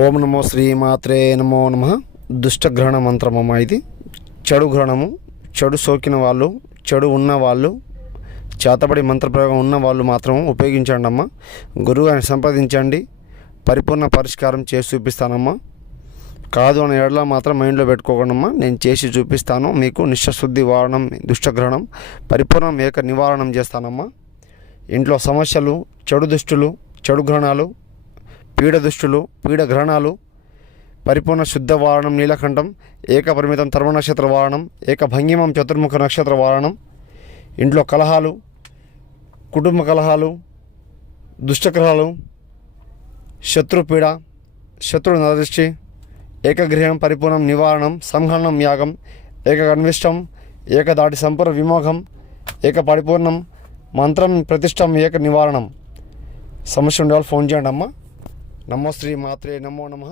ఓం నమో శ్రీ మాత్రే నమో నమ. దుష్టగ్రహణ మంత్రమమ్మ ఇది. చెడు గ్రహణము చెడు సోకిన వాళ్ళు చెడు ఉన్న వాళ్ళు చేతబడి మంత్రప్రయోగం ఉన్న వాళ్ళు మాత్రం ఉపయోగించండి అమ్మ. గురువు ఆయన సంప్రదించండి. పరిపూర్ణ పరిష్కారం చేసి చూపిస్తానమ్మా. కాదు అనే ఏడలా మాత్రం మైండ్లో పెట్టుకోకుండా నేను చేసి చూపిస్తాను. మీకు నిశ్చశుద్ధి వారణం దుష్టగ్రహణం పరిపూర్ణం ఏక నివారణం చేస్తానమ్మా. ఇంట్లో సమస్యలు చెడు దుష్టులు చెడు గ్రహణాలు పీడ దుష్టులు పీడ గ్రహణాలు పరిపూర్ణ శుద్ధ వారణం నీలకంఠం ఏకపరిమితం తర్మ నక్షత్ర వారణం ఏక భంగిమం చతుర్ముఖ నక్షత్ర వారణం ఇంట్లో కలహాలు కుటుంబ కలహాలు దుష్టగ్రహాలు శత్రుపీడ శత్రుడు నదృష్టి ఏకగృహం పరిపూర్ణం నివారణం సంహరణం యాగం ఏకగన్విష్టం ఏకదాటి సంపూర్ణ విమోహం ఏక పరిపూర్ణం మంత్రం ప్రతిష్టం ఏక నివారణం సమస్య ఉండే వాళ్ళు ఫోన్ చేయండి అమ్మా నమో శ్రీ మాత్రే నమో నమః.